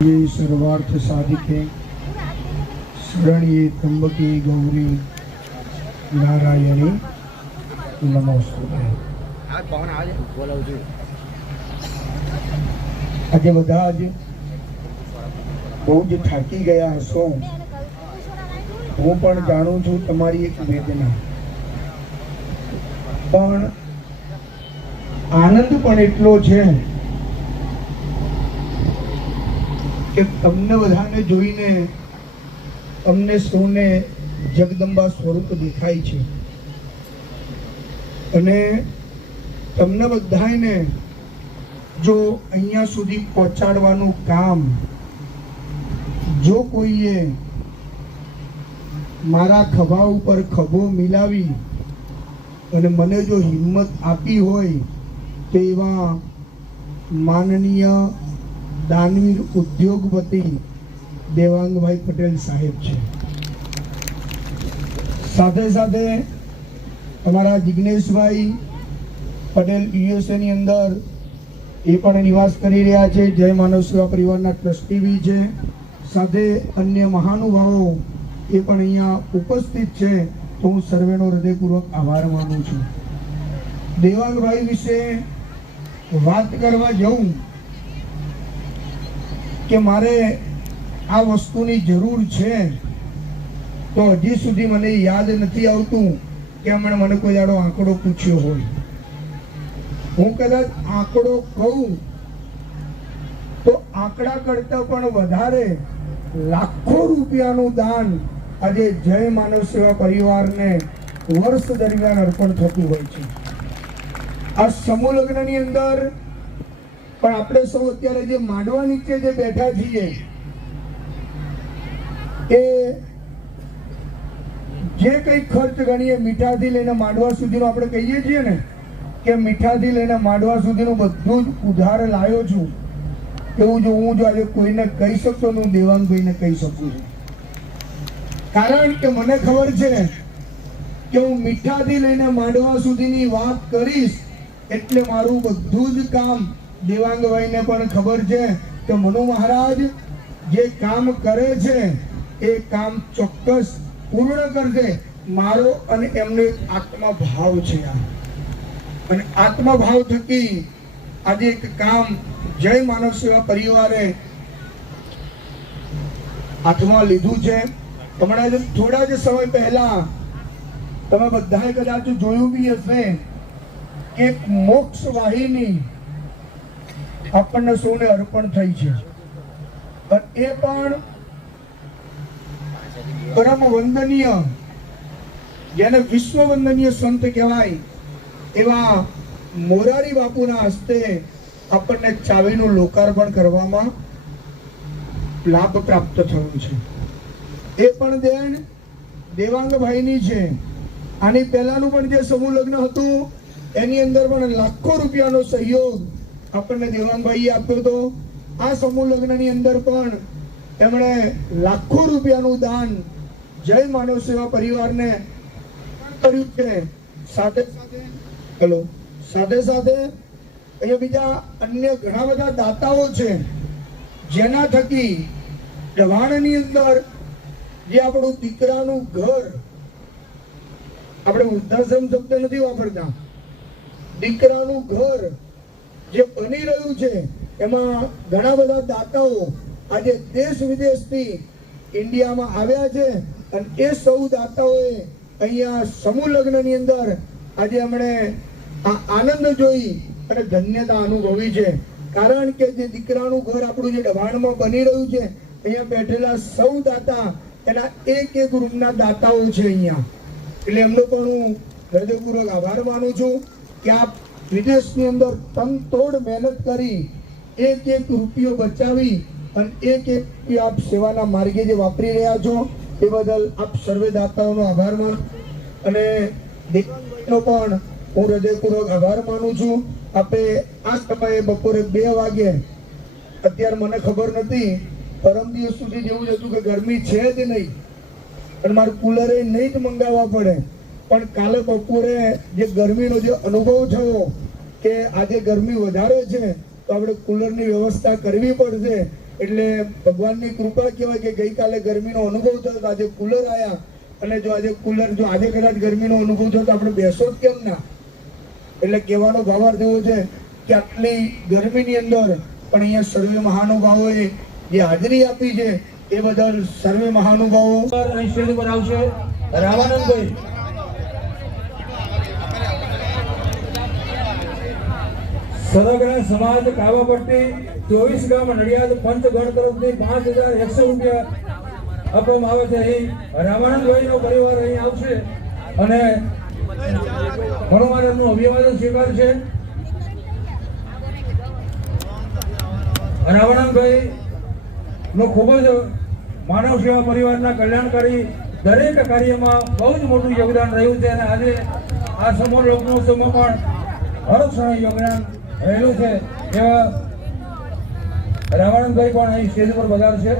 ये सर्वार्थ साधिके शरण्ये त्र्यंबके गौरी नारायणी नमोस्तुते। આજે બધા જ બહુ જ થાકી ગયા હશો, હું પણ જાણું છું તમારી એક વેદના, પણ આનંદ પણ એટલો છે કે તમને બધાને જોઈને અમને સૌને જગદંબા સ્વરૂપ દેખાય છે અને તમને બધાને જો અહીંયા સુધી પહોંચાડવાનું કામ જો કોઈએ મારા ખભા ઉપર ખભો મિલાવી અને મને જો હિંમત આપી હોય તો એવા માનનીય દાનવીર ઉદ્યોગપતિ દેવાંગભાઈ પટેલ સાહેબ છે। સાથે સાથે અમારા જિગ્નેશભાઈ પટેલ યુએસએ ની અંદર એ પણ નિવાસ કરી રહ્યા છે, જય માનવ સેવા પરિવારના ટ્રસ્ટી બી છે, સાથે અન્ય મહાનુભાવો એ પણ અહીંયા ઉપસ્થિત છે, તો હું સર્વેનો હૃદયપૂર્વક આભાર માનું છું। દેવાંગભાઈ વિશે વાત કરવા જાઉં કે મારે આ વસ્તુની જરૂર છે તો હજી સુધી મને યાદ નથી આવતું કે હમણાં મને કોઈ દાડો આંકડો પૂછ્યો હોય। હું કદાચ આંકડો કહું તો આંકડા કરતા પણ વધારે લાખો રૂપિયાનું દાન આજે જય માનવ સેવા પરિવારને વર્ષ દરમિયાન અર્પણ થતું હોય છે। આ સમૂહ લગ્નની અંદર પણ આપણે સૌ અત્યારે જે માંડવા નીચે જે બેઠા છીએ એ જે કઈ ખર્ચ ગણીએ મીઠાથી લઈને માંડવા સુધીનો આપણે કહીએ છીએ ને કે મીઠાથી લઈને માંડવા સુધીનું બધું જ ઉધાર લાવ્યો છું, એવું જો હું જો આજે કોઈને કહી શકતો હું દેવાંગભાઈને કહી શકું છું, કારણ કે મને ખબર છે કે હું મીઠાથી લઈને માંડવા સુધીની વાત કરીશ એટલે મારું બધું જ કામ દેવાંગભાઈને પણ ખબર છે કે મનુ મહારાજ જે કામ કરે છે એ કામ ચોક્કસ પૂર્ણ કરશે। મારો અને એમનો એક આત્મા ભાવ છે અને આત્મા ભાવ થકી આજે એક કામ જય માનવ સેવા પરિવારે હાથમાં લીધું છે। હમણાં થોડા જ સમય પહેલા તમે બધાએ કદાચ જોયું બી હશે કે મોક્ષ વાહિની આપણને સૌને અર્પણ થઈ છે અને એ પણ પરમ વંદનીય જેને વિશ્વ વંદનીય સંત કહેવાય એવા મોરારી બાપુના હસ્તે આપણને ચાવીનું લોકાર્પણ કરવામાં લાભ પ્રાપ્ત થયું છે। એ પણ દેન દેવાંગભાઈની છે। આની પહેલાનું પણ જે સમૂહ લગ્ન હતું એની અંદર પણ લાખો રૂપિયાનો સહયોગ આપણને દેવાંગભાઈએ આપ્યો હતો। આ સમૂહ લગ્નની અંદર પણ એમણે લાખો રૂપિયાનું દાન જય માનવ સેવા પરિવારને કર્યું છે। સાથે સાથે અહીંયા બીજા અન્ય ઘણા બધા દાતાઓ છે જેના થકી દવાણની અંદર જે આપણું દીકરાનું ઘર, આપણે વૃદ્ધાશ્રમ શબ્દ નથી વાપરતા, દીકરાનું ઘર જે બની રહ્યું છે એમાં ઘણા બધા દાતાઓ આજે દેશ વિદેશથી ઇન્ડિયામાં આવ્યા છે અને એ સૌ દાતાઓએ અહીંયા સમૂહ લગ્નની અંદર આજે એમણે આ આનંદ જોઈ અને ધન્યતા અનુભવી છે, કારણ કે જે દીકરાનું ઘર આપણું જે દબાણમાં બની રહ્યું છે અહીંયા બેઠેલા સૌ દાતા એના એક એક રૂમના દાતાઓ છે અહીંયા, એટલે એમનો પણ હું હૃદયપૂર્વક આભાર માનું છું કે આપ વિદેશની અંદર તનતોડ મહેનત કરી એક એક રૂપિયો બચાવી અને એક એક આપ સેવાના માર્ગે જે વાપરી રહ્યા છો એ બદલ આપ સર્વે દાતાઓનો આભાર માનું અને દેવાંગભાઈનો પણ હું હૃદયપૂર્વક આભાર માનું છું। આપણે આ સમયે બપોરે 2 વાગે, અત્યારે મને ખબર નથી, પરમ દિવસ સુધી જેવું જ હતું કે ગરમી છે જ નહીં અને મારું કુલરે નહીં જ મંગાવવા પડે, પણ કાલે બપોરે જે ગરમીનો જે અનુભવ થયો કે આજે ગરમી વધારે છે તો આપણે કુલરની વ્યવસ્થા કરવી પડશે એટલે ભગવાનની કૃપા કહેવાય કે ગઈકાલે ગરમીનો અનુભવ થયો, આજે કુલર આવ્યા, અને જો આજે કદાચ ગરમીનો અનુભવ થયો તો આપણે બેસો જ કેમ ના? એટલે કહેવાનો ભાવાર્થ એવો છે કે આટલી ગરમીની અંદર પણ અહીંયા સર્વે મહાનુભાવોએ જે હાજરી આપી છે એ બદલ સર્વે મહાનુભાવો સ્ટેજ પર આવશે રામાનંદભાઈ. સદાગ્રહ સમાજ કાવાપટ્ટી 24 ગામ નડિયાદ પંચગણ તરફથી 5100 રૂપિયા આપવામાં આવે છે. અહીં રામાનંદભાઈ નો પરિવાર અહીં આવશે અને ગુરુ મહારાજનું અભિવાદન સ્વીકારશે. રામાનંદભાઈ નું ખૂબ જ માનવ સેવા પરિવારના કલ્યાણકારી દરેક કાર્યમાં બહુ જ મોટું યોગદાન રહ્યું છે અને આજે આ સમૂહ લગ્નોત્સવમાં પણ હરક્ષણ યોગદાન રહેલું છે. એવા રામાનંદભાઈ પણ અહીં સ્ટેજ પર પધારશે.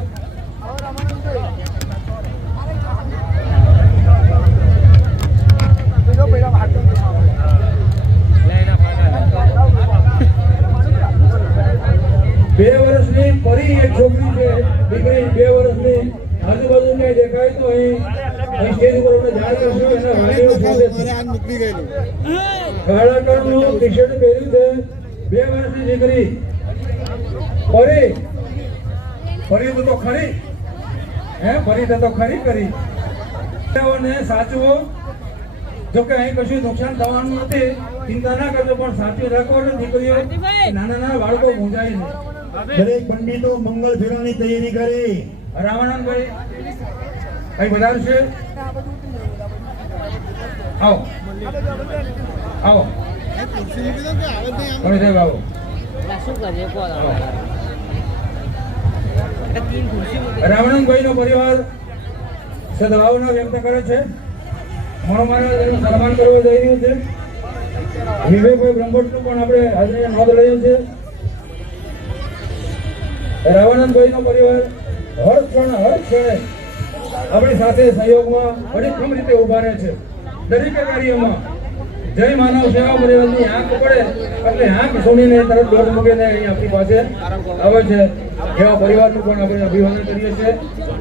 બે વર્ષની પરી એક છોકરી છે, દીકરી 2 વર્ષની, આજુબાજુ ક્યાંય દેખાય તો અહીં સ્ટેજ ઉપર આપણે જાણ કરશું. એના વાલીઓ સાથે કાળા કલરનું ટી શર્ટ પહેર્યું છે, 2 વર્ષની દીકરી પરી તો ખરી પરી તો ખરી કરી સાચવો. જોકે અહીં કશું નુકસાન થવાનું નથી, ચિંતા ના કરજો, પણ સાચવી રાખો એટલે દીકરીઓ નાના બાળકો મૂંઝાય નહીં. દરેક પંડિતો મંગળ ફેરાની તૈયારી કરે. રામાનંદભાઈ અહીં વધારશે. આવો આવો સાહેબ આવો. રામાનંદભાઈ નો પરિવાર સદભાવના વ્યક્ત કરે છે. મહારાજ એનું સન્માન કરવા જઈ રહ્યું છે. વિવેકભાઈ બ્રહ્મભટ્ટનું પણ આપણે આજે નોંધ લઈએ છે. રામાનંદભાઈ નો પરિવાર હર ક્ષણે આપણી સાથે સહયોગમાં અડીખમ રીતે ઉભા રહે છે. દરેક કાર્યમાં જય માનવ સેવા પરિવારની આંખ પડે એટલે આંખ સુણીને તરત દોડ મૂકીને અહીં આપણી પાસે આવે છે. એવા પરિવારનું પણ આપણે અભિવાદન કરીએ છીએ.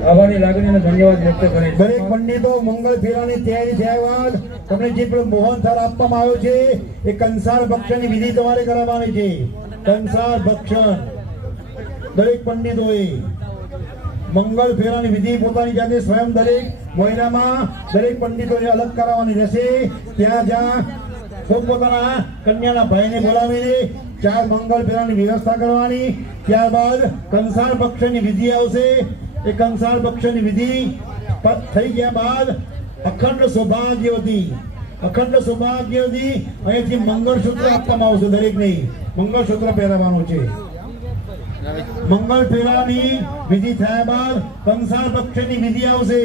આભારની લાગણી અને ધન્યવાદ વ્યક્ત કરીએ. દરેક પંડિતો મંગળ ફેરાની તૈયારી થયા બાદ તમને જે મોહન થાળ આપવામાં આવ્યો છે એ કંસાર ભક્ષણની વિધિ તમારે કરાવવાની છે. કંસાર ભક્ષણ દરેક પંડિતોએ મંગળ ફેરાની વિધિ પોતાની જાતે સ્વયં દરેક મહિનામાં દરેક પંડિતોને અલગ કરાવવાની રહેશે. ત્યાં પોતપોતાના કન્યાના ભાઈને બોલાવીને 4 મંગળ ફેરાની વ્યવસ્થા કરવાની. ત્યારબાદ કંસાર ભક્ષણની વિધિ આવશે. એ કંસાર ભક્ષણની વિધિ થઈ ગયા બાદ અખંડ સૌભાગ્યવતી અહીંથી મંગળસૂત્ર આપવામાં આવશે. દરેકને મંગળસૂત્ર પહેરાવવાનું છે. મંગળ ફેરાની વિધિ થયા બાદ કંસાર ભક્ષણની વિધિ આવશે.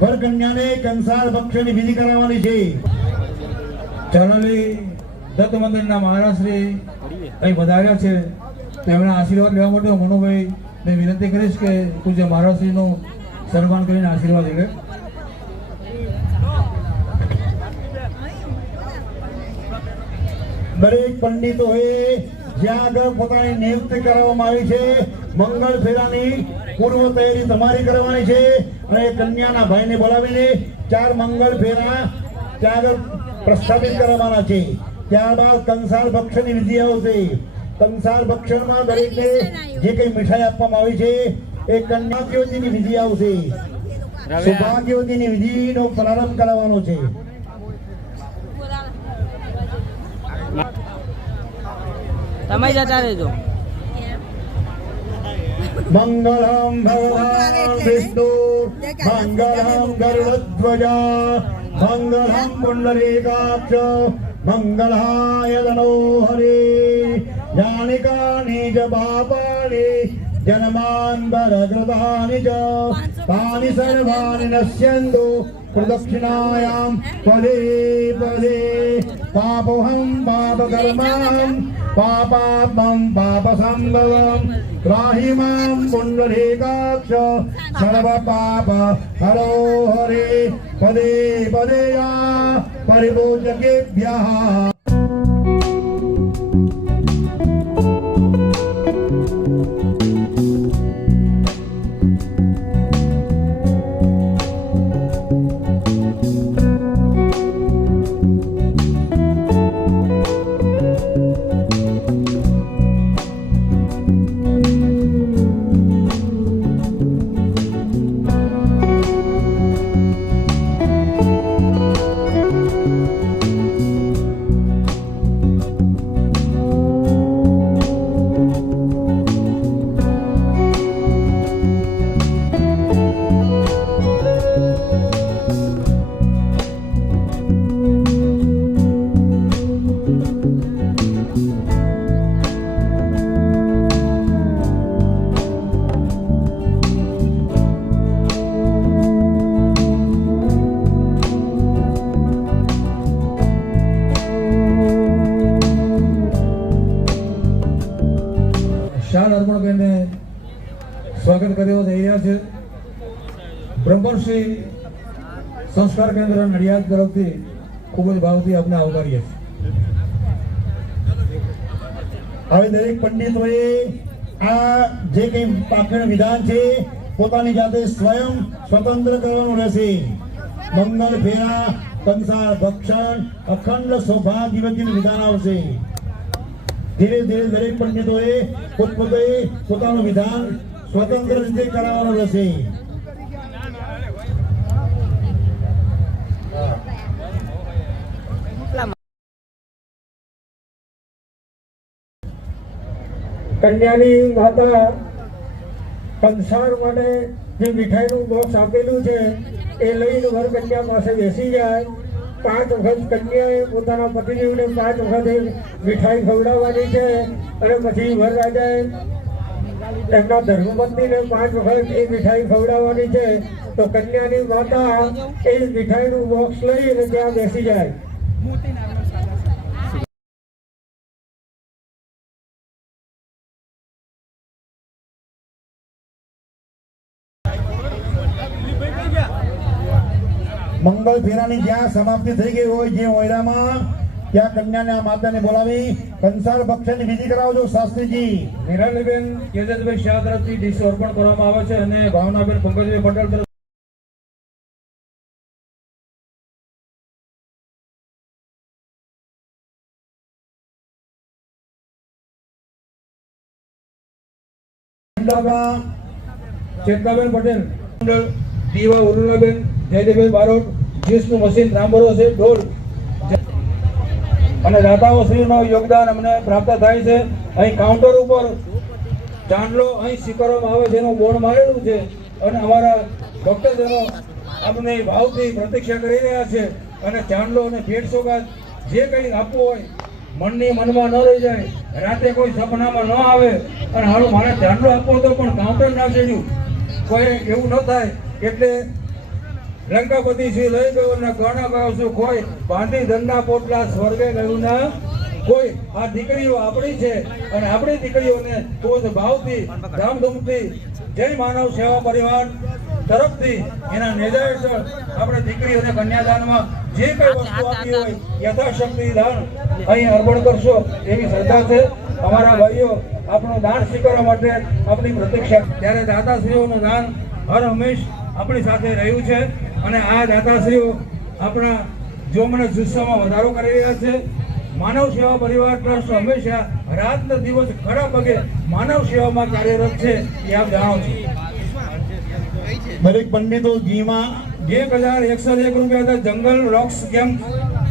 વર કન્યાને કંસાર ભક્ષણની વિધિ કરાવવાની છે. ચરણલી દત્ત મંદિરના મહારાજશ્રી અહીં વધાર્યા છે. તેમના આશીર્વાદ લેવા માટે હું મનુભાઈ ને વિનંતી કરીશ કે પૂજ્ય મહારાજશ્રીનું સન્માન કરીને આશીર્વાદ લે. દરેક પંડિતોએ જ્યાં આગળ પોતાની નિયુક્તિ કરવામાં આવી છે મંગળ ફેરાની પૂર્વ તૈયારી તમારી કરવાની છે. અને કન્યાના ભાઈને બોલાવીને 4 મંગળ ફેરા ત્યાં આગળ પ્રસ્થાપિત કરવાના છે. ત્યારબાદ કંસાર ભક્ષણની વિધિ આવશે. કંસાર ભક્ષણમાં દરેકને જે કઈ મીઠાઈ આપવામાં આવી છે એ કન્યાદ્યોતિની વિધિ આવશે. સૌભાગ્યવતીની વિધિનો પ્રારંભ કરાવવાનો છે. તમે જતા રહેજો. મંગલમ ભગવાન વિષ્ણુ મંગલમ ગરુડધ્વજા મંગલમ પુંડરીકાક્ષ મંગલાય તનો હરે જાનિકાની જ પાપાની જન્માંતરકૃતાની ચ તાની સર્વાણિ નશ્યન્તુ પ્રદક્ષિણાયામ પદે પદે પાપોહમ પાપકર્મામ પાપાત્મં પાપસંભવમ ત્રાહિ માં પુંડરીકાક્ષ સર્વ પાપ હરો હરે પદે પદે યા પરિપૂજકેભ્યઃ. શાલ અર્પણ કરીને સ્વાગત કર્યો થઈ રહ્યા છે. બ્રહ્મર્ષિ સંસ્કાર કેન્દ્ર નડિયાદ તરફથી ખૂબ જ ભાવથી આપણે આવકારીએ છીએ. હવે દરેક પંડિતોએ આ જે કંઈ પાકીણ વિધાન છે પોતાની જાતે સ્વયં સ્વતંત્ર કરવાનું રહેશે. મંગલ ફેરા, કંસાર ભક્ષણ, અખંડ સૌભાગ્યવતીનું વિધાન આવશે. ધીરે ધીરે દરેક પંડિતોએ પોતપોતે પોતાનું વિધાન સ્વતંત્ર રીતે કરાવવાનું રહેશે. કન્યાની માતા કંસાર માટે જે મીઠાઈનું બોક્સ આપેલું છે એ લઈને વર કન્યા પાસે બેસી જાય. 5 વખત કન્યાએ પોતાના પતિદેવને 5 વખત એ મીઠાઈ ખવડાવવાની છે અને પછી વર રાજાએ એમના ધર્મપત્નીને 5 વખત એ મીઠાઈ ખવડાવવાની છે. તો કન્યાની માતા એ મીઠાઈનું બોક્સ લઈને ત્યાં બેસી જાય. મંગળ ફેરાની જ્યાં સમાપ્તિ થઈ ગઈ હોય જે ઓયરામાં ત્યાં કન્યાને આ માતાને બોલાવી કંસાર ભક્ષણની વિધિ કરાવજો શાસ્ત્રીજી. નિરાલીબેન કેજસભાઈ શાહ તરફથી ડીશ અર્પણ કરવામાં આવે છે અને ભાવનાબેન પંકજભાઈ પટેલ તરફ ચેતનાબેન પટેલ, દીવા ઉરુલાબેન, જયદેવભાઈ બારોટ, જીસનું મશીન રામબરો છે ઢોલ અને દાતાઓ શ્રીનું યોગદાન અમને પ્રાપ્ત થાય છે. અહીં કાઉન્ટર ઉપર ચાંદલો અહીં સ્વીકારવામાં આવે છે એનું બોર્ડ મારેલું છે અને અમારા ભક્તજનો અમને ભાવથી પ્રતીક્ષા કરી રહ્યા છે અને ચાંદલો અને ભેટ સોગાદ જે કંઈ આપવું હોય મનની મનમાં ન રહી જાય, રાતે કોઈ સપનામાં ન આવે અને હાલું મારે ચાંદલો આપવો હતો પણ કાઉન્ટર ના ચડ્યું, કોઈ એવું ન થાય. એટલે લંકાપતિ શ્રી લઈ ગયો ને કર્ણ ગયો શું કોઈ બાંધી ધનના પોટલા સ્વર્ગે ગયું ના કોઈ. આ દીકરીઓ આપણી છે અને આપણી દીકરીઓને ખૂબ જ ભાવથી ધામધૂમથી જય માનવ સેવા પરિવાર તરફથી એના નેજા હેઠળ આપણે દીકરીઓને કન્યાદાનમાં જે કઈ વસ્તુ આપી હોય યથાશક્તિ દાન અહીં અર્પણ કરશો એવી શ્રદ્ધા છે. અમારા ભાઈઓ આપણું દાન સ્વીકારવા માટે આપણી પ્રતીક્ષા. ત્યારે દાતાશ્રીઓનું દાન હર હંમેશ આપણી સાથે રહ્યું છે અને આ દાતાશ્રીઓ આપણા જોમને જુસ્સામાં વધારો કરી રહ્યા છે. માનવ સેવા પરિવાર ટ્રસ્ટ હંમેશા રાત ને દિવસ ખડા પગે માનવ સેવામાં કાર્યરત છે એ આપ જાણો છો. દરેક પંડિતો ઘીમાં 1101 રૂપિયા જંગલ રોક્સ કેમ્પ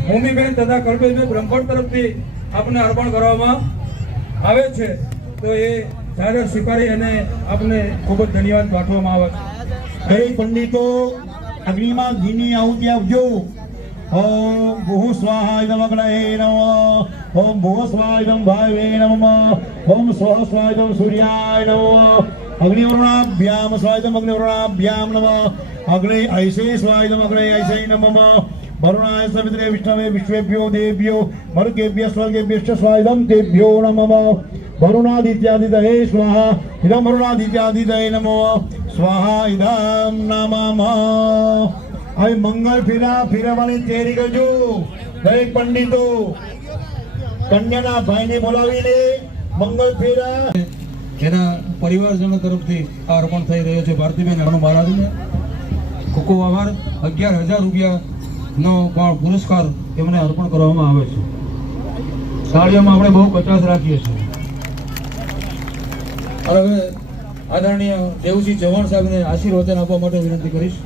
ભૂમિબેન તથા કલ્પેશભાઈ બ્રહ્મભટ્ટ તરફથી આપને અર્પણ કરવામાં આવે છે. તો એ સાદર સ્વીકારી અને આપને ખૂબ જ ધન્યવાદ પાઠવવામાં આવે છે. દરેક પંડિતો અગ્નિમાં ઘીની આહુતિ આપજો. ઓમ ભૂ સ્વાહાય નમઃ અગ્નયે નમઃ. ઓમ ભૂ સ્વાહાય નમઃ ભાવે નમઃ. ઓમ સ્વઃ સ્વાહાય નમઃ સૂર્યાય નમઃ. અગ્નિવર્ણાભ્યામ સ્વાહાય નમઃ અગ્નિવર્ણાભ્યામ નમઃ. અગ્નિ ઐસે સ્વાહાય નમઃ અગ્નિ ઐસે નમઃ. વરુણાય સવિત્રે વિષ્ણવે વિશ્વેભ્યો દેવ્યો મર્ગેભ્ય સ્વર્ગેભ્યશ્ચ સ્વાહાય તેભ્યો નમઃ. વરુણાદિત્યાદિતયે સ્વાહા ઇદં વરુણાદિત્યાદિતયે નમઃ સ્વાહા ઇદં નમઃ. હવે મંગળ ફેરા ફેરવવાની તૈયારી કરજો. દરેક પંડિતો કન્યાના ભાઈને બોલાવીને મંગળ ફેરા જેના પરિવારજનો તરફથી આ અર્પણ થઈ રહ્યો છે. ભારતીબેન હણુ મહારાજને ખૂબ ખૂબ આભાર. 11,000 રૂપિયાનો પણ પુરસ્કાર એમને અર્પણ કરવામાં આવે છે. તાળીઓમાં આપણે બહુ કચાશ રાખીએ છીએ. અને હવે આદરણીય દેવજી ચૌહાણ સાહેબને આશીર્વચન આપવા માટે વિનંતી કરીશ.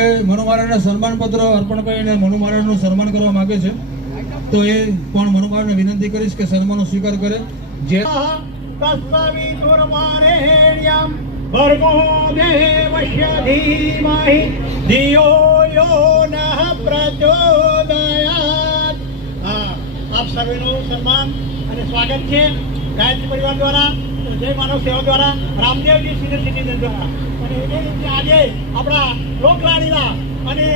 એ મનુ મહારાજને સન્માન પત્ર અર્પણ કરીને મનુ મહારાજનું સન્માન કરવા માંગે છે તો એ પણ મનુ મહારાજને વિનંતી કરીશ કે સન્માનનો સ્વીકાર કરે. જે ભર્ગો દેવસ્ય ધીમહિ ધિયો યો નઃ પ્રચોદયાત. આપ સર્વેનું સન્માન અને સ્વાગત છે ગાયત્રી પરિવાર દ્વારા, જય માનવ સેવા દ્વારા, રામદેવજી સિનિયર સિટીઝન દ્વારા. અને એ રીતે આજે આપણા લોકલાડીલા અને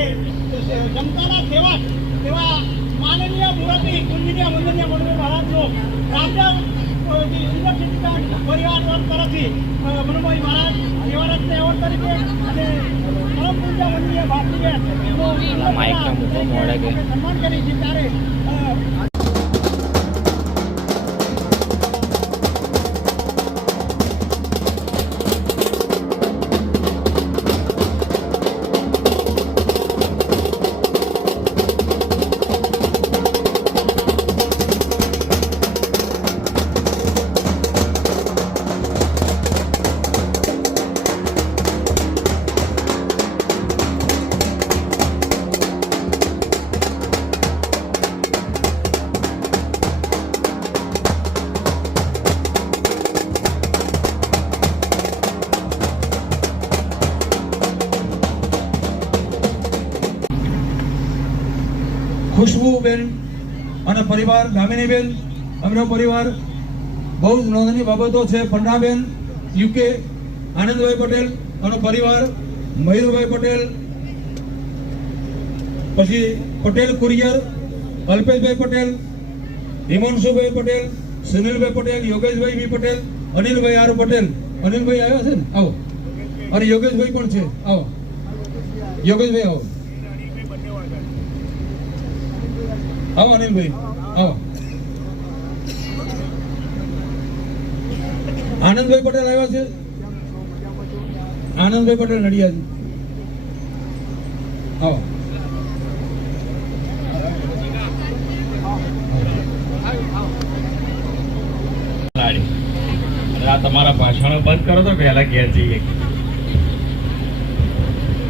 જનતાના સેવક એવા માનનીય મૂર્તિ કુંજનીય વંદનીય મનુ મહારાજનો રામદેવ સિનિયર સિટીઝન પરિવાર તરફથી મનુભાઈ મહારાજ સેવારત્ન એવોર્ડ તરીકે અને પરમ પૂજ્ય વંદનીય ભારતીબેન સન્માન કરી છે ત્યારે ખુશ્બુબેન અને પરિવાર, દામિનીબેન, અમનો પરિવાર, બહુ જ નોંધની બાબતો છે. પન્નાબેન યુકે, આનંદભાઈ પટેલ અને પરિવાર, મયુરભાઈ પટેલ, પછી પટેલ કુરિયર, અલ્પેશભાઈ પટેલ, હિમાંશુભાઈ પટેલ, સુનિલભાઈ પટેલ, યોગેશભાઈ વી પટેલ, અનિલભાઈ આર પટેલ. અનિલભાઈ આવ્યા છે ને? આવો. અને યોગેશભાઈ પણ છે. આવો યોગેશભાઈ, આવો આવો અનિલભાઈ, આવો. આનંદભાઈ પટેલ આવ્યા છે. આનંદભાઈ પટેલ નડિયાદ, આવો. આ તમારા ભાષણો બંધ કરો તો પહેલા ઘેર જઈએ.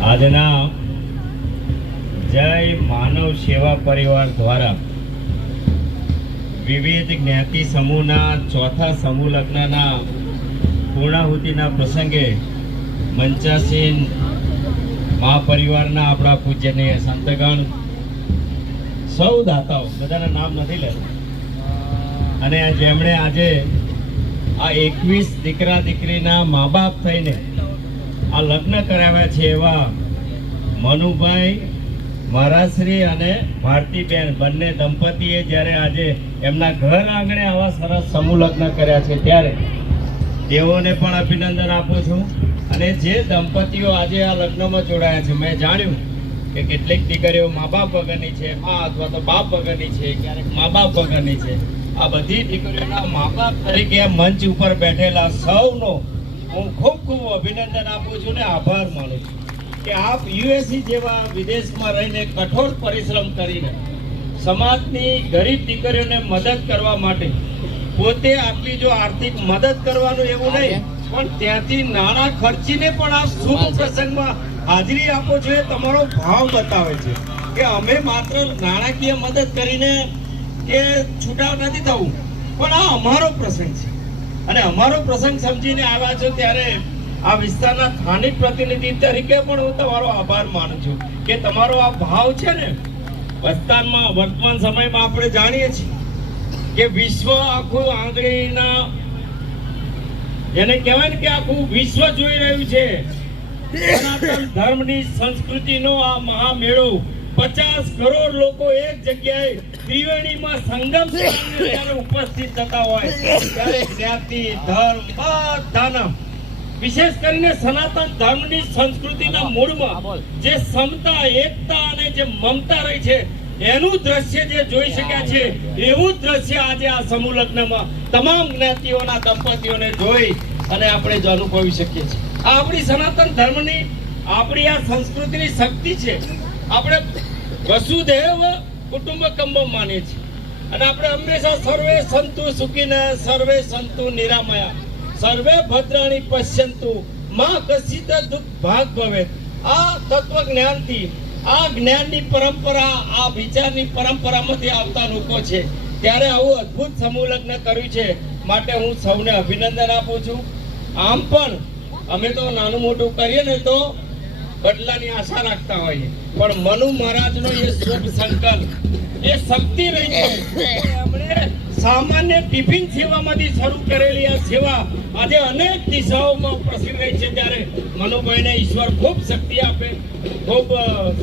આજના જય માનવ સેવા પરિવાર દ્વારા વિવિધ જ્ઞાતિ સમૂહના ચોથા સમૂહ લગ્નના પૂર્ણાહુતિના પ્રસંગે મંચાસીન મહાપરિવારના આપણા પૂજ્યનીય સંતગણ, સૌ દાતાઓ, બધાના નામ નથી લેતા, અને જેમણે આજે આ 21 દીકરા દીકરીના મા બાપ થઈને આ લગ્ન કરાવ્યા છે એવા મનુભાઈ મહારાજશ્રી અને ભારતીબેન બંને દંપતીએ જ્યારે આજે એમના ઘર આંગણે આવા સરસ સમૂહ લગ્ન કર્યા છે ત્યારે તેઓને પણ અભિનંદન આપું છું. અને જે દંપતીઓ આજે આ લગ્નમાં જોડાયા છે, મેં જાણ્યું કે કેટલીક દીકરીઓ મા બાપ વગરની છે, અથવા તો બાપ વગરની છે, ક્યારેક મા બાપ વગરની છે. આ બધી દીકરીઓના મા બાપ તરીકે મંચ ઉપર બેઠેલા સૌનો હું ખૂબ ખૂબ અભિનંદન આપું છું ને આભાર માનું છું કે આપ યુએસી જેવા વિદેશમાં રહીને કઠોર પરિશ્રમ કરીને સમાજની ગરીબ દીકરીઓને મદદ કરવા માટે પોતે આટલી જો આર્થિક મદદ કરવાનું એવું નહીં, પણ ત્યાંથી નાણાં ખર્ચીને પણ આ શુભ પ્રસંગમાં હાજરી આપો છો એ તમારો ભાવ બતાવે છે કે અમે માત્ર નાણાકીય મદદ કરીને કે છૂટા નથી થવું, પણ આ અમારો પ્રસંગ છે અને અમારો પ્રસંગ સમજીને આવ્યા છો ત્યારે આ વિસ્તારના સ્થાનિક પ્રતિનિધિ તરીકે પણ હું તમારો આભાર માનું છું કે તમારો આ ભાવ છે ને. વિસ્તારમાં વર્તમાન સમયમાં આપણે જાણીએ છીએ કે વિશ્વ આખું આંગળીના જેને કહેવાય ને કે આખું વિશ્વ જોઈ રહ્યું છે. સનાતન ધર્મની સંસ્કૃતિનો આ મહામેળો 50 કરોડ લોકો એક જગ્યાએ ત્રિવેણીમાં સંગમ જ્યારે ઉપસ્થિત થતા હોય ત્યારે જ્ઞાતિ ધર્મ બધાના, વિશેષ કરીને સનાતન ધર્મની સંસ્કૃતિના મૂળમાં જે સમતા, એકતા અને જે મમતા રહી છે એનું દ્રશ્ય જે જોઈ શક્યા છે એવું દ્રશ્ય આજે આ સમૂહ લગ્નમાં તમામ જ્ઞાતિઓના દંપતીઓને જોઈ અને આપણે જ અનુભવી શકીએ છીએ. આ આપણી સનાતન ધર્મની, આપણી આ સંસ્કૃતિની શક્તિ છે. આપણે વસુધૈવ કુટુંબકમ માનીએ છીએ અને આપણે હંમેશા સર્વે સંતુ સુખીને સર્વે સંતુ નિરામયા સર્વે ભદ્રાણી પશ્યંતુ માં કશિત દુઃખ ભાગ ભવેત. આ તત્વ જ્ઞાનથી, આ જ્ઞાનની પરંપરા, આ વિચારની પરંપરામાંથી આવતા લોકો છે ત્યારે આવું અદ્ભુત સમૂહ લગ્ન કર્યું છે માટે હું સૌને અભિનંદન આપું છું. આમ પણ અમે તો નાનું મોટું કરીએ ને તો બદલાની આશા રાખતા હોઈએ, પણ મનુ મહારાજનો એ શુભ સંકલ્પ, એ શક્તિ રહી છે. એમણે સામાન્ય ટિફિન સેવામાંથી શરૂ કરેલી આ સેવા આજે અનેક દિશાઓમાં પ્રસિદ્ધ રહી છે ત્યારે મનુભાઈને ઈશ્વર ખૂબ શક્તિ આપે, ખૂબ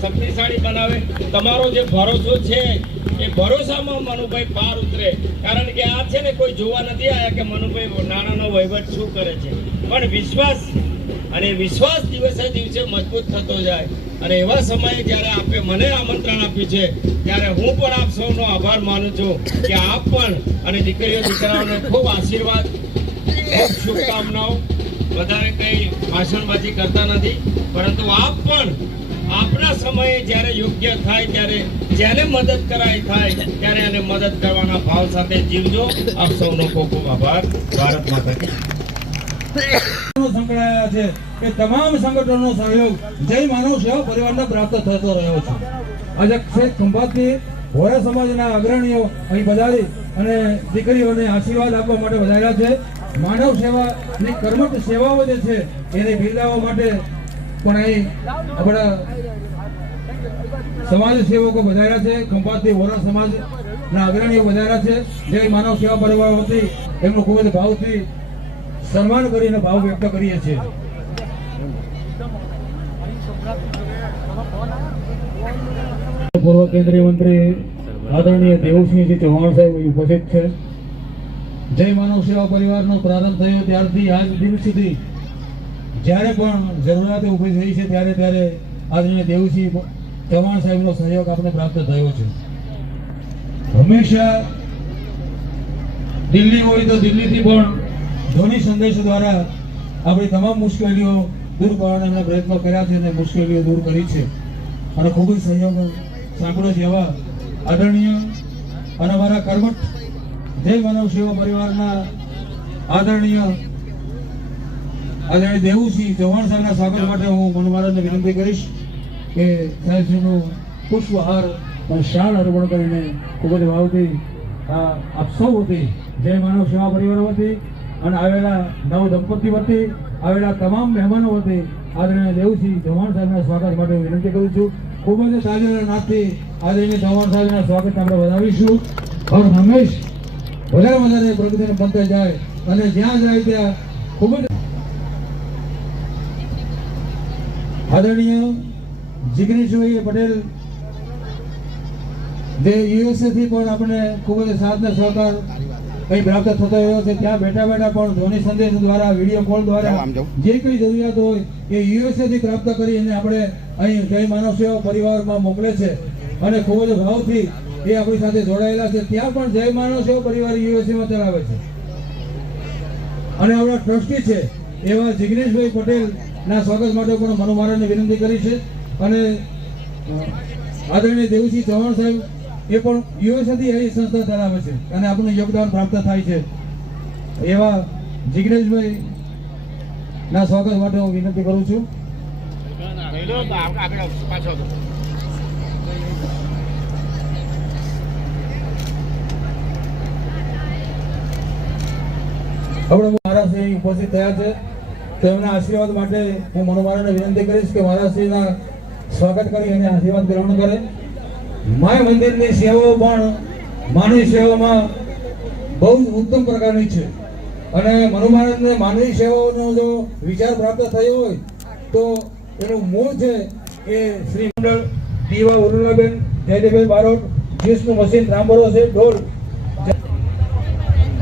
શક્તિશાળી બનાવે. તમારો જે ભરોસો છે એ ભરોસામાં મનુભાઈ પાર ઉતરે. કારણ કે આ છે ને કોઈ જોવા નથી આવ્યા કે મનુભાઈ નાણાંનો વહીવટ શું કરે છે, પણ વિશ્વાસ અને વિશ્વાસ દિવસે દિવસે મજબૂત થતો જાય. અને એવા સમયે જ્યારે આપે મને આમંત્રણ આપ્યું છે ત્યારે હું પણ આપ સૌનો આભાર માનું છું કે આપ પણ અને દીકરીઓ દીકરાઓને ખૂબ આશીર્વાદ, ખૂબ શુભકામનાઓ. વધારે કંઈ ભાષણબાજી કરતા નથી, પરંતુ આપ પણ આપના સમયે જ્યારે યોગ્ય થાય ત્યારે જેને મદદ કરાય થાય ત્યારે એને મદદ કરવાના ભાવ સાથે જીવજો. આપ સૌનો ખૂબ ખૂબ આભાર. ભારત માતા કી સંકળાયેલા છે કે તમામ સંગઠનોનો સહયોગ જય માનવ સેવા પરિવારને પ્રાપ્ત થતો રહ્યો છે. આજે શેખ ખંભાતથી વોરા સમાજના અગ્રણીઓ અહીં પધારી અને દીકરીઓને આશીર્વાદ આપવા માટે વધાર્યા છે. માનવ સેવાની કર્મઠ સેવાઓ જે છે એને બિરદાવવા માટે પણ અહીં આપણા સમાજ સેવકો વધાર્યા છે. ખંભાતથી વોરા સમાજના અગ્રણીઓ વધાર્યા છે. જય માનવ સેવા પરિવાર વતી એમનું ખૂબ જ ભાવથી સન્માન કરીને ભાવ વ્યક્ત કરીએ છીએ. પૂર્વ કેન્દ્રીય મંત્રી આદરણીય દેવસિંહજી ચૌહાણ સાહેબ ઉપસ્થિત છે. જય માનવ સેવા પરિવારનો પ્રારંભ થયો ત્યારથી આજ દિન સુધી જ્યારે પણ જરૂરિયાતો ઊભી થઈ છે ત્યારે આદરણીય દેવસિંહ ચૌહાણ સાહેબનો સહયોગ આપણે પ્રાપ્ત થયો છે. હંમેશા દિલ્હી હોય તો દિલ્હીથી પણ ધ્વનિ સંદેશ દ્વારા આપણી તમામ મુશ્કેલીઓ દૂર કરવાના એમણે પ્રયત્નો કર્યા છે અને મુશ્કેલીઓ દૂર કરી છે અને ખૂબ જ સહયોગ સાંભળ્યો છે. એવા આદરણીય અને અમારા કર્મઠ જય માનવ સેવા પરિવારના આદરણીય દેવુસિંહ ચૌહાણ સાહેબના સ્વાગત માટે હું મનમારાને વિનંતી કરીશ કે સાહેબશ્રીનું પુષ્પહાર અને શાલ અર્પણ કરીને ખૂબ જ ભાવથી આપ સૌ વતી જય માનવ સેવા પરિવાર વતી અને આવેલા નવ દંપતી વતી આવેલા તમામ મહેમાનો વતી આદરણીય દેવસિંહ ચૌહાણ સાહેબના સ્વાગત માટે વિનંતી કરું છું. ખૂબ જ તાજેતરના નાથથી આદરણીય ચૌહાણ સાહેબના સ્વાગત આપણે વધાવીશું. और હંમેશ વધારે પ્રગતિને બનતા જાય અને જ્યાં જાય ત્યાં ખૂબ જ આદરણીય જિગ્નેશભાઈ પટેલ જે યુએસએ થી પણ આપણે ખૂબ જ સાથ ને સહકાર કઈ પ્રાપ્ત થતો રહ્યો છે. ત્યાં બેઠા પણ ધ્વનિ સંદેશ દ્વારા, વિડીયો કોલ દ્વારા જે કઈ જરૂરિયાત હોય એ યુએસએ થી પ્રાપ્ત કરી અને આપણે અહીં જય માનવ સેવા પરિવારમાં મોકલે છે અને ખૂબ જ ભાવથી એ આપણી સાથે જોડાયેલા છે. ત્યાં પણ જય માનવ સેવા પરિવાર યુએસએમાં ચલાવે છે અને આપણા ટ્રસ્ટી છે એવા જિગ્નેશભાઈ પટેલ ના સ્વાગત માટે પણ મનોમારાને વિનંતી કરી છે. અને આદરણીય દેવસિંહ ચૌહાણ સાહેબ એ પણ યુએસએથી એ સંસ્થા ચલાવે છે અને આપણને યોગદાન પ્રાપ્ત થાય છે. એવા જિગ્નેશભાઈ ના સ્વાગત માટે હું વિનંતી કરું છું. આપણે મહારાજશ્રી ઉપસ્થિત થયા છે તો એમના આશીર્વાદ માટે હું મનોમારાને વિનંતી કરીશ કે મહારાજશ્રીના સ્વાગત કરી અને આશીર્વાદ ગ્રહણ કરે. માય મંદિરની સેવાઓ પણ માનવી સેવામાં બહુ જ ઉત્તમ પ્રકારની છે અને મનોમારાને માનવી સેવાઓનો જો વિચાર પ્રાપ્ત થયો હોય તો એનું મૂળ છે એ શ્રી મંડળ દીવા ઉરુલાબેન જયદેવભાઈ બારોટ જીસનું મશીન રામબરો છે ઢોલ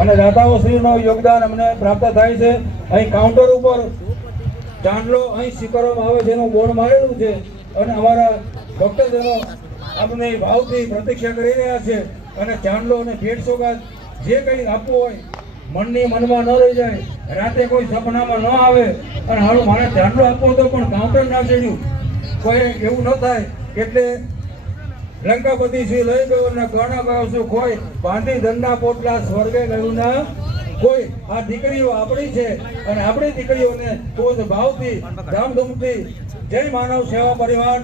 અને દાતાઓ શ્રીનું યોગદાન અમને પ્રાપ્ત થાય છે. અહીં કાઉન્ટર ઉપર ચાંદલો અહીં સ્વીકારવામાં આવે છે એનું બોર્ડ મારેલું છે અને અમારા ભક્તજનો આપણે ભાવથી પ્રતીક્ષા કરી રહ્યા છે અને ચાંદલો અને ભેટ સોગાદ જે કંઈ આપવું હોય મનની મનમાં ન રહી જાય, રાતે કોઈ સપનામાં ન આવે અને હાલું મારે ચાંદલો આપવો હતો પણ કાઉન્ટર ના ચડ્યું, કોઈ એવું ન થાય એટલે લંકાપતિ શ્રી લઈ ગયો ને ગણા ગયો શું કોઈ બાંધી ધનના પોટલા સ્વર્ગે ગયું ના કોઈ. આ દીકરીઓ આપણી છે અને આપણી દીકરીઓને ખૂબ ભાવથી ધામધૂમથી જય માનવ સેવા પરિવાર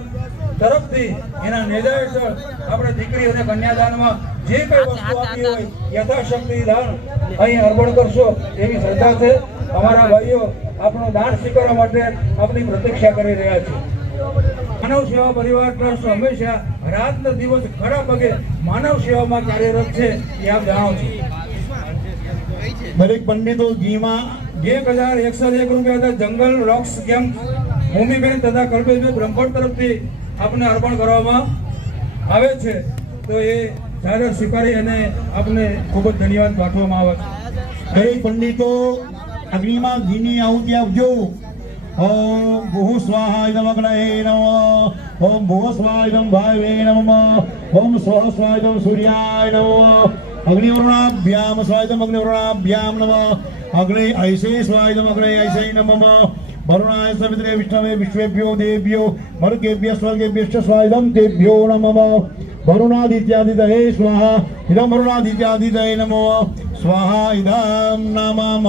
તરફથી એના નેજા હેઠળ આપણે દીકરીઓને કન્યાદાનમાં જે કઈ વસ્તુ આપી હોય યથાશક્તિ દાન અહીં અર્પણ કરશો એવી શ્રદ્ધા છે. અમારા ભાઈઓ આપણું દાન સ્વીકારવા માટે આપણી પ્રતીક્ષા કરી રહ્યા છે. માનવ સેવા પરિવાર ટ્રસ્ટ હંમેશા રાત ને દિવસ ખરા પગે માનવ સેવામાં કાર્યરત છે એ આપ જાણો છો. દરેક પંડિતો ઘીમાં 1101 રૂપિયા જંગલ રોક્સ કેમ્પ ભૂમિબેન તથા કલ્પેશભાઈ બ્રહ્મભટ્ટ તરફથી આપને અર્પણ કરવામાં આવે છે. તો એ સાદર સ્વીકારી અને આપને ખૂબ જ ધન્યવાદ પાઠવવામાં આવે છે. દરેક પંડિતો અગ્નિમાં ઘીની આહુતિ આપજો. ઓમ ભૂ સ્વાહાય નમઃ અગ્નયે નમઃ. ઓમ ભૂ સ્વાહાય નમઃ વાયવે નમઃ. ઓમ સ્વઃ સ્વાહાય નમઃ સૂર્યાય નમઃ. અગ્નિવરુણાભ્યામ સ્વાહાય નમઃ અગ્નિવરુણાભ્યામ નમઃ. અગ્નિ ઐસે સ્વાહાય નમઃ અગ્નિ ઐસે નમઃ. વરુણાય સવિત્રે વિષ્ણવે વિશ્વેભ્યો દેવ્યો મર્ગેભ્ય સ્વર્ગેભ્યશ્ચ સ્વાહાય નમઃ તેભ્યો નમઃ. વરુણાદિત્યાદિતયે સ્વાહા ઇદં વરુણાદિત્યાદિતયે નમઃ સ્વાહા ઇદં નમઃ.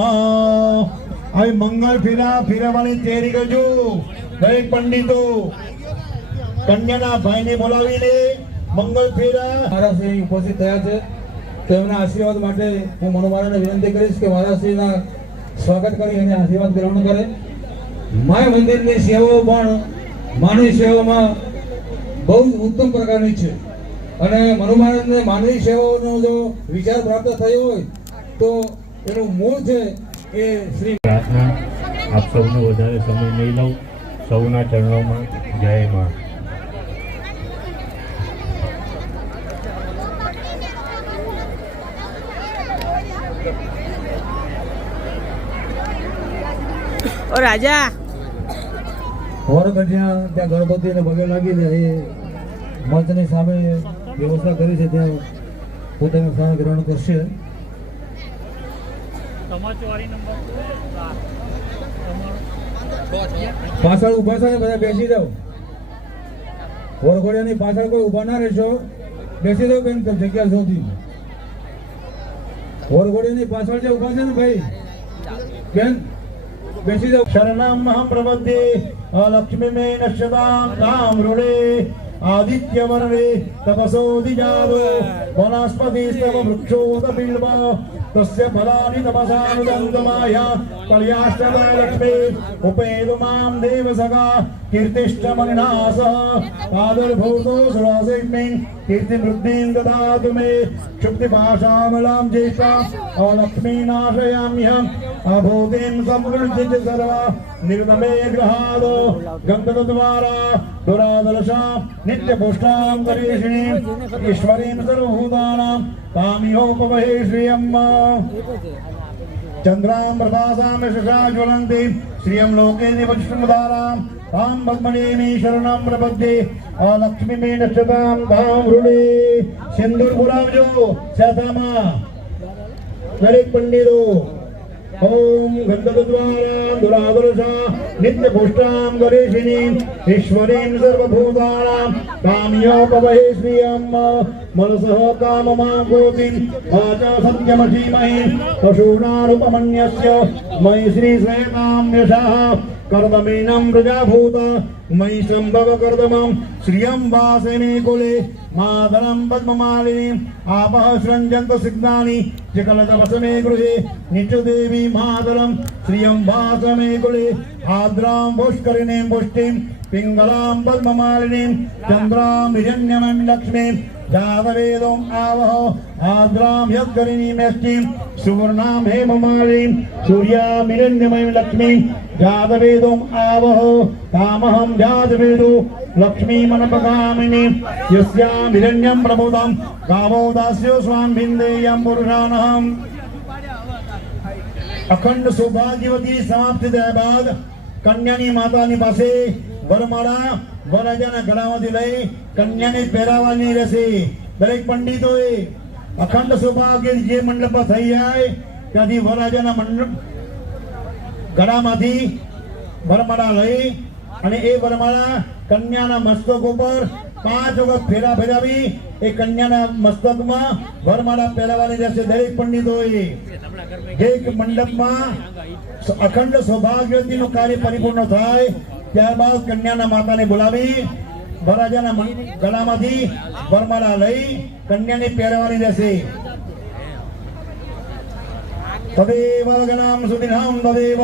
હવે મંગળ ફેરવવાની તૈયારી કરજો. દરેક પંડિતો કન્યાના ભાઈને બોલાવીને મંગળ ફેરા. મહારાજશ્રી ઉપસ્થિત થયા છે. તેમના આશીર્વાદ માટે હું મનોમારાને વિનંતી કરીશ કે મહારાજશ્રીના સ્વાગત કરી અને આશીર્વાદ ગ્રહણ કરે. માય મંદિરની સેવાઓ પણ માનવી સેવામાં બહુ જ ઉત્તમ પ્રકારની છે અને મનોમારાને માનવી સેવાઓનો જો વિચાર પ્રાપ્ત થયો હોય તો એનું મૂળ છે એ શ્રી પ્રાર્થના આપ સૌનો વધારે સમય નહીં લઉં. સૌના ચરણોમાં જય માં. ઓ રાજા વર કન્યા ત્યાં ગણપતિને પગે લાગીને એ મંચની સામે વ્યવસ્થા કરી છે ત્યાં પોતાનું સ્થાન ગ્રહણ કરશે. પાછળ ઉભા છે ને બધા બેસી જાઓ. વરઘોડિયાની પાછળ કોઈ ઉભા ના રહેશો. બેસી જાઓ બેન, જગ્યા શોધી. વરઘોડિયાની પાછળ જે ઉભા છે ને ભાઈ બેન બેસી જાઓ. શરણમ અહં પ્રપદ્યે લક્ષ્મી મે નશ્યતામ તામ ઋણે આદિત્ય વર્ણે તપસો દિજાવો વનસ્પતિ સ્તવ વૃક્ષોત બિલ્વ તસ્ય ફલાનિ તપસાનુદંતમાયા કલ્યાષ્ટવા લક્ષ્મી ઉપેદુ મામ દેવ સગા કીર્તિષ્ટમનિનાસ આદર્ભૂતો સુરાસિમ્મિં કીર્તિવૃદ્ધિં દદાતુ મે ક્ષુપ્તિપાશામલાં જ્યેષ્ઠા અલક્ષ્મીનાશયામ્યહં અભૂતિં સંવૃદ્ધિ સર્વા નિર્દમે ગૃહાદ ગંધદ્વારા દુરાદર્શા નિત્યપુષ્ટાં કરીષિણીં ઈશ્વરીં સર્વભૂતાનાં તામિહોપવહે શ્રિયં. ચંદ્રાં પ્રભાસામ શશા જ્વલંતિ શ્રિયં લોકે નિવષ્ટમધારાં તામ પદ્મનેમી શરણં પ્રપદ્યે લક્ષ્મી મે નશ્યતાં તામ ઋણે. સિંદૂર બોલાવજો સાથામાં દરેક પંડિતો. ઓમ ગંધદ્વારા દુરાદર્શા નિત્યપુષ્ટાં ગરીષિણીં ઈશ્વરીં સર્વભૂતાનાં કામ્યોપવહે શ્રિયં. मनसः काममां गोतिं वाचा सत्यमधीमहि पशूनारूपमन्यस्य मयि श्रीश्वेतां यशः कर्दमीनं प्रजाभूत मयि सम्भव कर्दमं श्रियं वासे मे कुले मातरं पद्ममालिनीम् आपः सृञ्जन्त सिग्नानि चिकलतपस मे गृहे नित्यदेवी मातरं श्रियं वास मे कुले आर्द्रां पुष्करिणीं पुष्टिं पिङ्गलां पद्ममालिनीं चन्द्रां हिरण्यमं लक्ष्मीं जातवेदों आवह आद्रां यद्गरिणीमेष्टिं सुवर्णां हेममालिनीं सूर्यामिरण्यमयीं लक्ष्मीं जातवेदों आवह तामहं जातवेदो लक्ष्मीमनपगामिनीं यस्यामिरण्यं प्रबोधं गावो दास्यो स्वां भिन्देयं पुरुषानहम्. અખંડ સૌભાગ્યવતી સમાપ્તિ થયા બાદ કન્યાની માતાની પાસે વરમાળા વરરાજાના ગળામાંથી લઈ કન્યાને પહેરાવવાની રહેશે. દરેક પંડિતોએ અખંડ સૌભાગ્ય જે મંડપમાં થઈ જાય ત્યાંથી વરરાજાના મંડપ ગળામાંથી વરમાળા લઈ અને એ વરમાળા કન્યાના મસ્તક ઉપર 5 વખત ફેરા ફેરાવી એ કન્યાના મસ્તકમાં વરમાળા પહેરાવવાની રહેશે. દરેક પંડિતોએ એક મંડપમાં અખંડ સૌભાગ્યવતીનું કાર્ય પરિપૂર્ણ થાય ત્યારબાદ કન્યાના માતાને બોલાવી વરરાજાના ગળામાંથી વરમાળા લઈ કન્યાને પહેરવાની રહેશે. તદેવ લગ્નામ સુદિનામ તદેવ